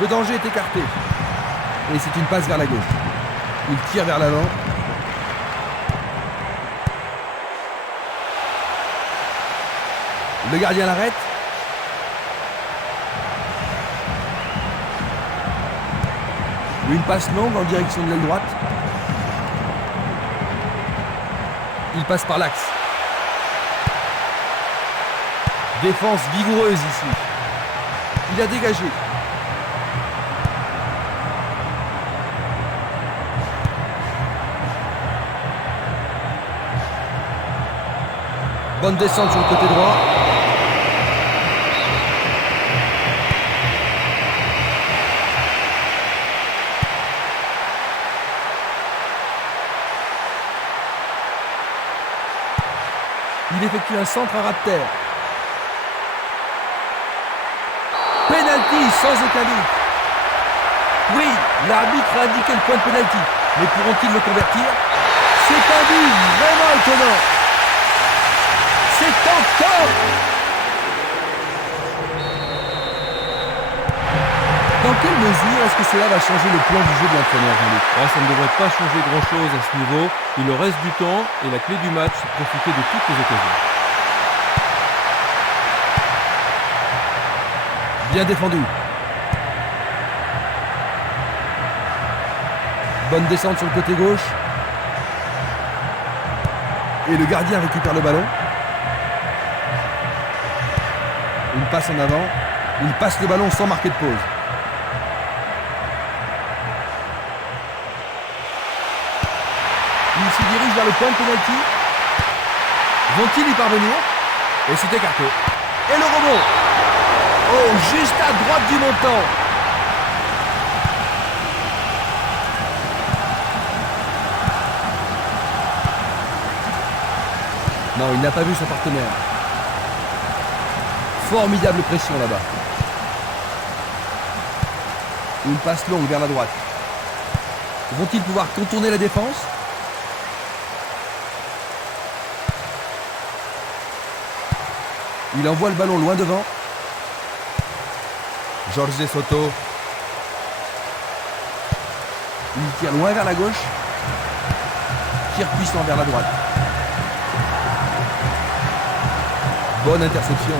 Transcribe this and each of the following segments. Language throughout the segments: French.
Le danger est écarté. Et c'est une passe vers la gauche. Il tire vers l'avant. Le gardien l'arrête. Une passe longue en direction de l'aile droite. Il passe par l'axe. Défense vigoureuse ici. Il a dégagé. Bonne descente sur le côté droit. Il effectue un centre à ras de terre. Penalty sans aucun doute. Oui, l'arbitre a indiqué le point de penalty. Mais pourront-ils le convertir? C'est un but vraiment étonnant. C'est encore. Dans quelle mesure est-ce que cela va changer le plan du jeu de l'entraîneur, Jean-Luc? Ça ne devrait pas changer grand-chose à ce niveau. Il leur reste du temps et la clé du match, c'est de profiter de toutes les occasions. Bien défendu. Bonne descente sur le côté gauche. Et le gardien récupère le ballon. Une passe en avant. Il passe le ballon sans marquer de pause. Il se dirige vers le point de pénalty. Vont-ils y parvenir? Et c'est écarté. Et le rebond. Oh, juste à droite du montant. Non, il n'a pas vu son partenaire. Formidable pression là-bas. Une passe longue vers la droite. Vont-ils pouvoir contourner la défense? Il envoie le ballon loin devant. Jorge Soto. Il tire loin vers la gauche. Tir puissant vers la droite. Bonne interception.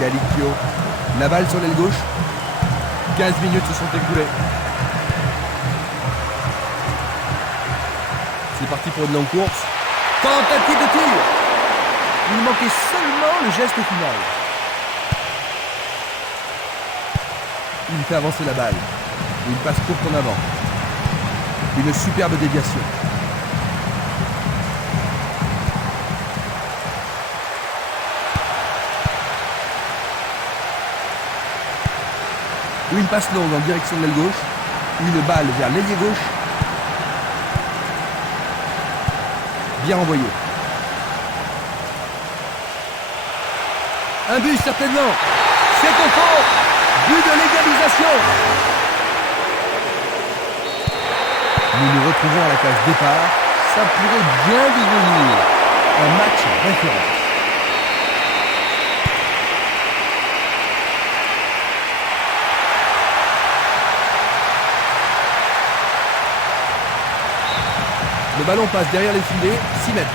Galicchio. La balle sur l'aile gauche. 15 minutes se sont écoulées. C'est parti pour une longue course. Tentative de tir. Il manquait seulement le geste final. Il fait avancer la balle. Il passe courte en avant. Une superbe déviation. Une passe longue en direction de l'aile gauche. Une balle vers l'ailier gauche. Bien envoyé. Un but certainement. C'est au fond. But de l'égalisation. Nous nous retrouvons à la case départ. Ça pourrait bien devenir un match référence. Le ballon passe derrière les filets, 6 mètres.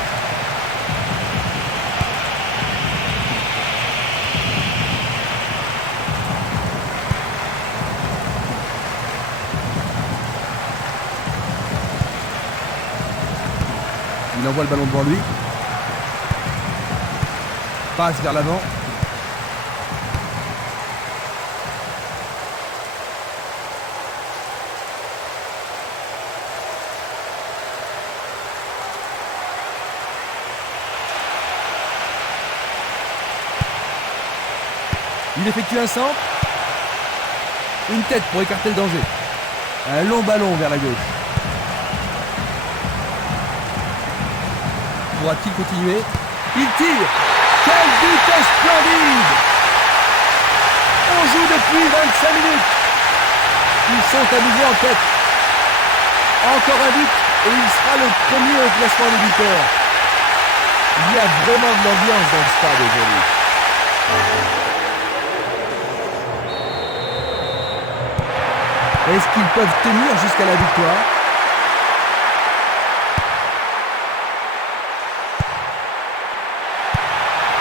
Il envoie le ballon devant lui. Passe vers l'avant. Il effectue un centre. Une tête pour écarter le danger. Un long ballon vers la gauche. Pourra-t-il continuer? Il tire. Quel but splendide! On joue depuis 25 minutes. Ils sont à nouveau en tête. Encore un but et il sera le premier au classement des buteurs. Il y a vraiment de l'ambiance dans le stade aujourd'hui. Est-ce qu'ils peuvent tenir jusqu'à la victoire?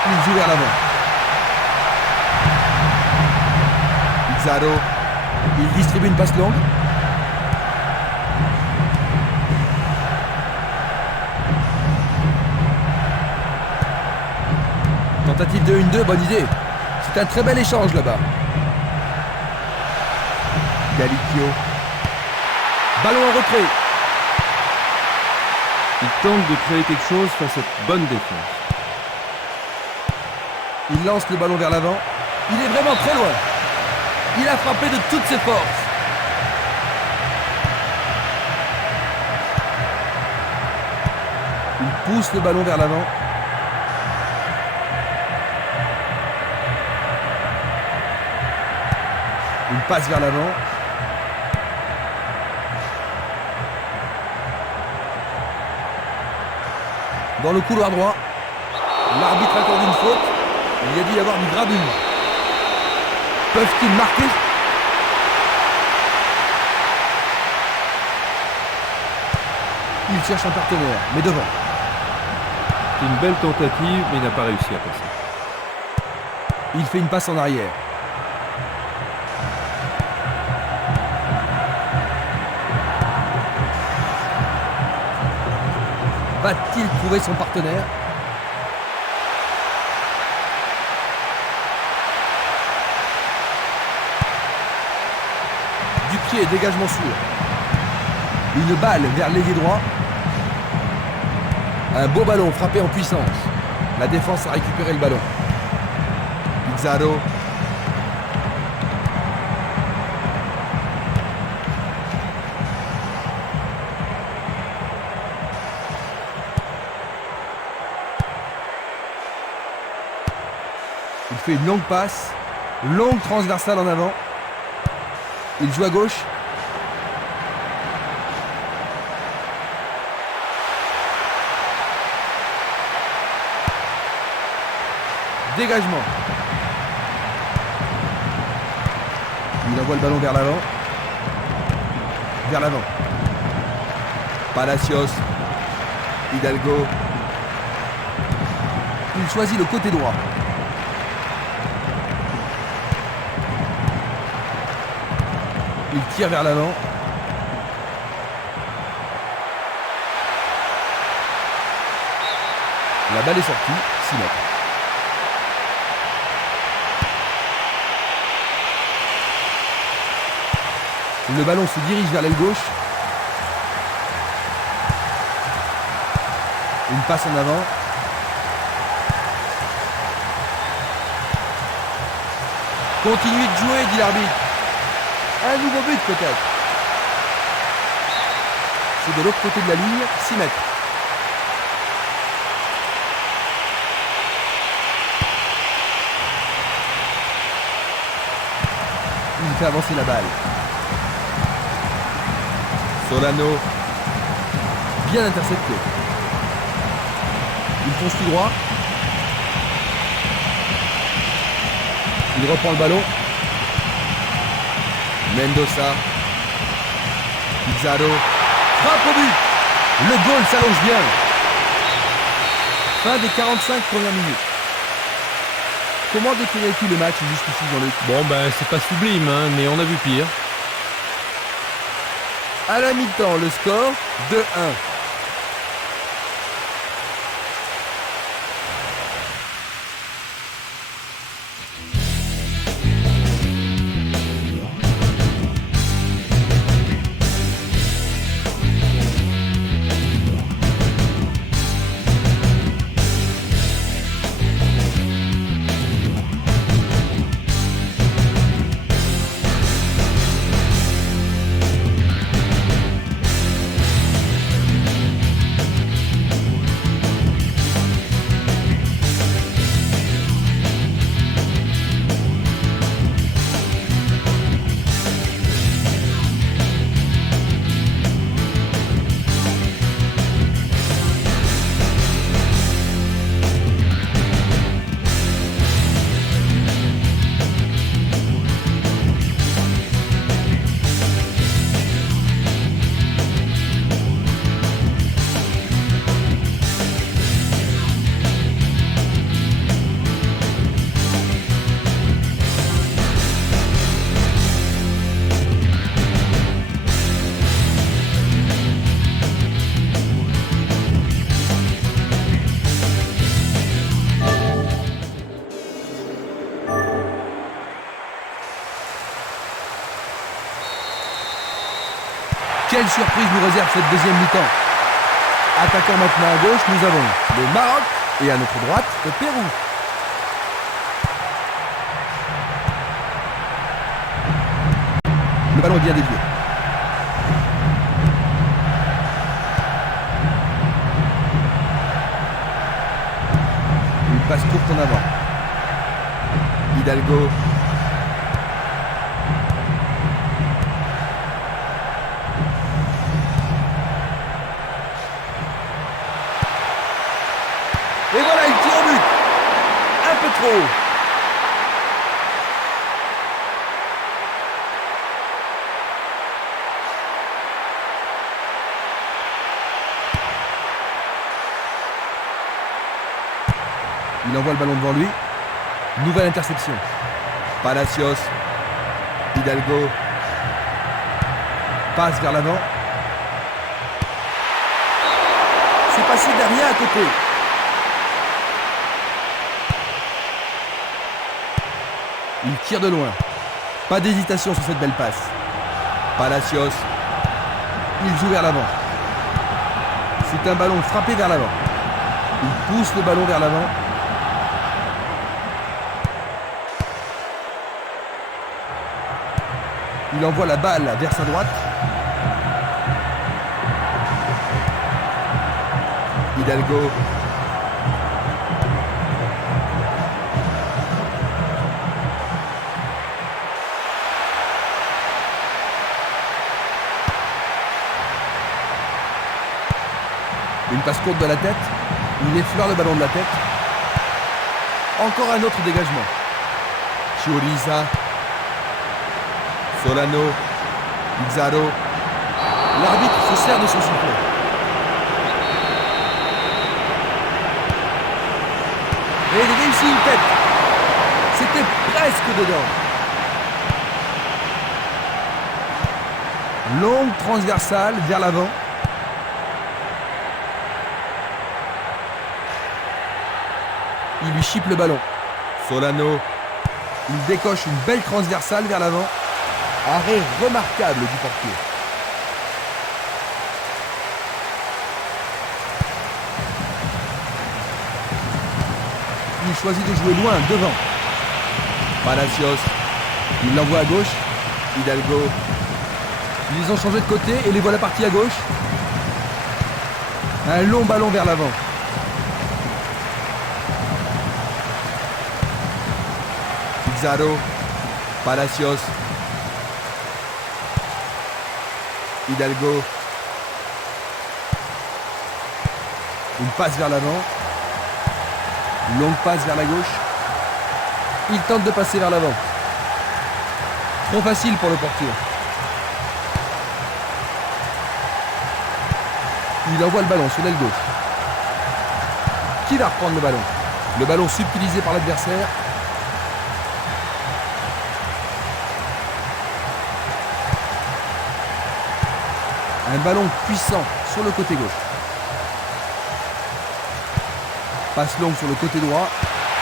Ils jouent vers l'avant. Pizarro. Il distribue une passe longue. Tentative de 1-2, bonne idée. C'est un très bel échange là-bas. Galicchio. Ballon en retrait. Il tente de créer quelque chose face à cette bonne défense. Il lance le ballon vers l'avant. Il est vraiment très loin. Il a frappé de toutes ses forces. Il pousse le ballon vers l'avant. Une passe vers l'avant. Dans le couloir droit, l'arbitre accorde une faute. Il y a dû y avoir du grabuge. Peuvent-ils marquer? Il cherche un partenaire, mais devant. C'est une belle tentative, mais il n'a pas réussi à passer. Il fait une passe en arrière. Va-t-il trouver son partenaire? Du pied, dégagement sûr. Une balle vers l'ailier droit. Un beau ballon frappé en puissance. La défense a récupéré le ballon. Pizarro. Il fait une longue passe, longue transversale en avant. Il joue à gauche. Dégagement. Il envoie le ballon vers l'avant. Vers l'avant. Palacios. Hidalgo. Il choisit le côté droit. Il tire vers l'avant. La balle est sortie, 6 mètres. Le ballon se dirige vers l'aile gauche. Une passe en avant. Continuez de jouer, dit l'arbitre. Un nouveau but peut-être. C'est de l'autre côté de la ligne, 6 mètres. Il fait avancer la balle. Solano. Bien intercepté. Il fonce tout droit. Il reprend le ballon. Mendoza. Pizarro. Frappe au but. Le goal s'allonge bien. Fin des 45 premières minutes. Comment décrirais-tu le match jusqu'ici, Jean-Luc? Bon, ben, c'est pas sublime, hein, mais on a vu pire. À la mi-temps, le score 2-1. Quelle surprise nous réserve cette deuxième mi-temps. Attaquant maintenant à gauche, nous avons le Maroc et à notre droite, le Pérou. Le ballon est bien dévié. Une passe courte en avant. Hidalgo. Et voilà, il tire au but. Un peu trop. Il envoie le ballon devant lui. Nouvelle interception. Palacios. Hidalgo. Passe vers l'avant. C'est passé derrière à côté. Il tire de loin. Pas d'hésitation sur cette belle passe. Palacios. Il joue vers l'avant. C'est un ballon frappé vers l'avant. Il pousse le ballon vers l'avant. Il envoie la balle vers sa droite. Hidalgo. Une passe courte de la tête. Il effleure le ballon de la tête. Encore un autre dégagement. Chioriza. Solano. Pizarro. L'arbitre se sert de son sifflet. Et il réussit une tête. C'était presque dedans. Longue transversale vers l'avant. Il lui chipe le ballon. Solano. Il décoche une belle transversale vers l'avant. Arrêt remarquable du portier. Il choisit de jouer loin, devant. Palacios. Il l'envoie à gauche. Hidalgo. Ils ont changé de côté et les voilà partis à gauche. Un long ballon vers l'avant. Pizarro. Palacios. Hidalgo. Une passe vers l'avant. Une longue passe vers la gauche. Il tente de passer vers l'avant. Trop facile pour le portier. Il envoie le ballon sur l'aile gauche. Qui va reprendre le ballon? Le ballon subtilisé par l'adversaire. Un ballon puissant sur le côté gauche. Passe longue sur le côté droit.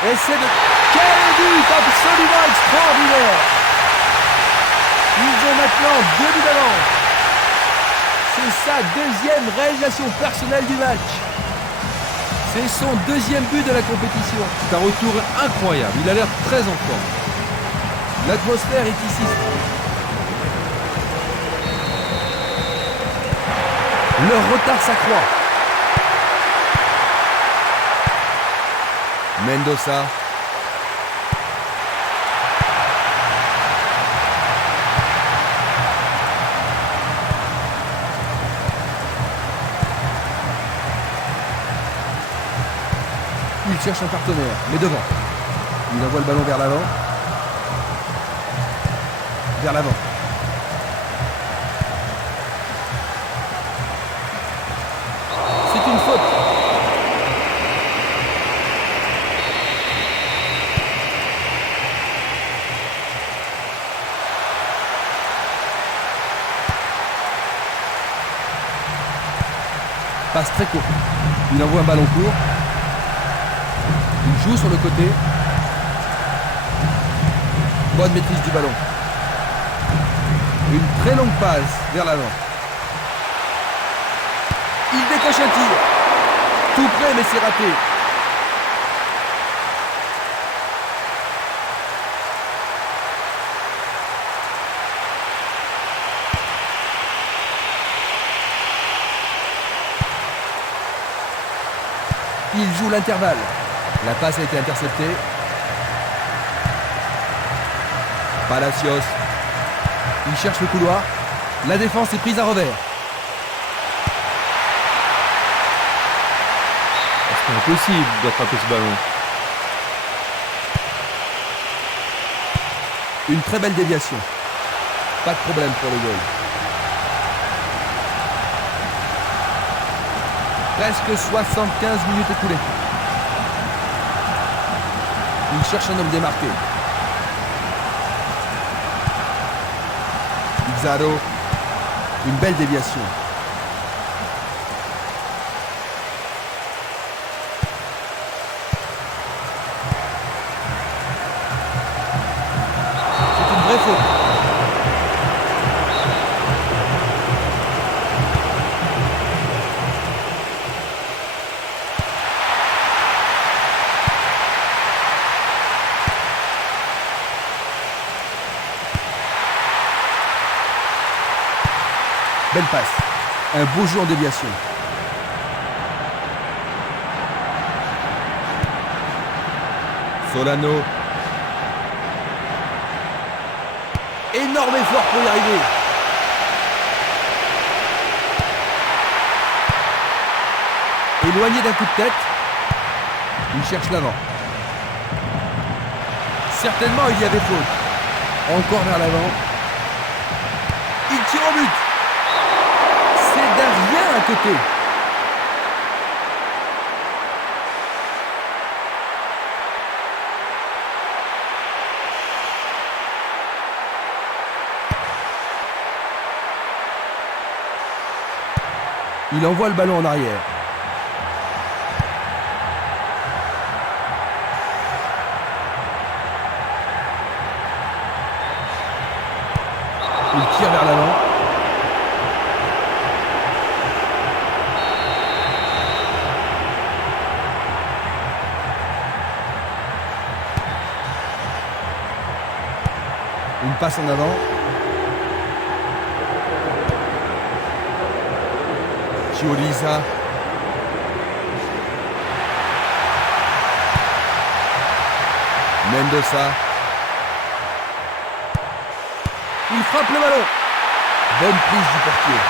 Essai de... Quel but absolument extraordinaire! Ils ont maintenant 2 buts d'avance. C'est sa deuxième réalisation personnelle du match. C'est son deuxième but de la compétition. C'est un retour incroyable. Il a l'air très en forme. L'atmosphère est ici. Leur retard s'accroît. Mendoza. Il cherche un partenaire, mais devant. Il envoie le ballon vers l'avant. Vers l'avant. C'est une faute. Passe très court. Il envoie un ballon court. Il joue sur le côté. Bonne maîtrise du ballon. Une très longue passe vers l'avant. Il décoche un tir. Tout près, mais c'est raté. Il joue l'intervalle. La passe a été interceptée. Palacios. Il cherche le couloir. La défense est prise à revers. C'est impossible d'attraper ce ballon. Une très belle déviation. Pas de problème pour le goal. Presque 75 minutes écoulées. Il cherche un homme démarqué. Pizarro. Une belle déviation. C'est une vraie faute. Belle passe. Un beau jeu en déviation. Solano. Énorme effort pour y arriver. Éloigné d'un coup de tête. Il cherche l'avant. Certainement, il y avait faute. Encore vers l'avant. Il tire au but. C'est d'un rien à côté. Il envoie le ballon en arrière. Il tire vers l'avant. Une passe en avant. Chioliza. Mendoza. Il frappe le ballon. Bonne prise du portier.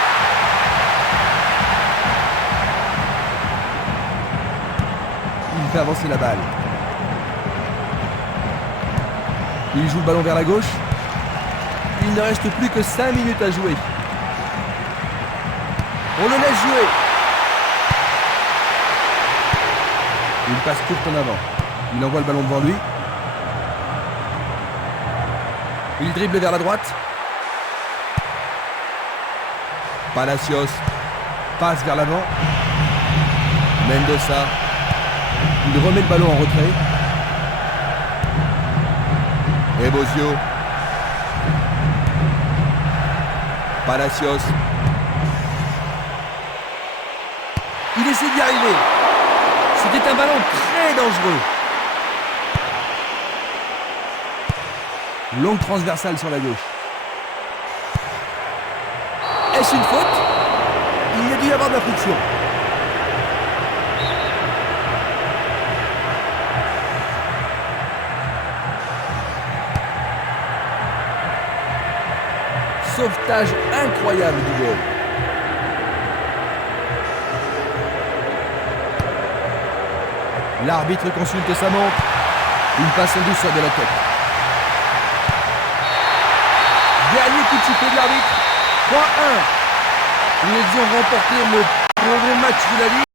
Il fait avancer la balle. Il joue le ballon vers la gauche. Il ne reste plus que 5 minutes à jouer. On le laisse jouer. Une passe courte en avant. Il envoie le ballon devant lui. Il dribble vers la droite. Palacios passe vers l'avant. Mendoza. Il remet le ballon en retrait. Ebozio. Palacios. Il essaie d'y arriver. C'était un ballon très dangereux. Longue transversale sur la gauche. Est-ce une faute? Il y a dû y avoir de la friction. Sauvetage incroyable du goal. L'arbitre consulte sa montre. Une passe en douceur de la tête. Dernier coup de sifflet de l'arbitre. 3-1. Ils ont remporté le premier match de la Ligue.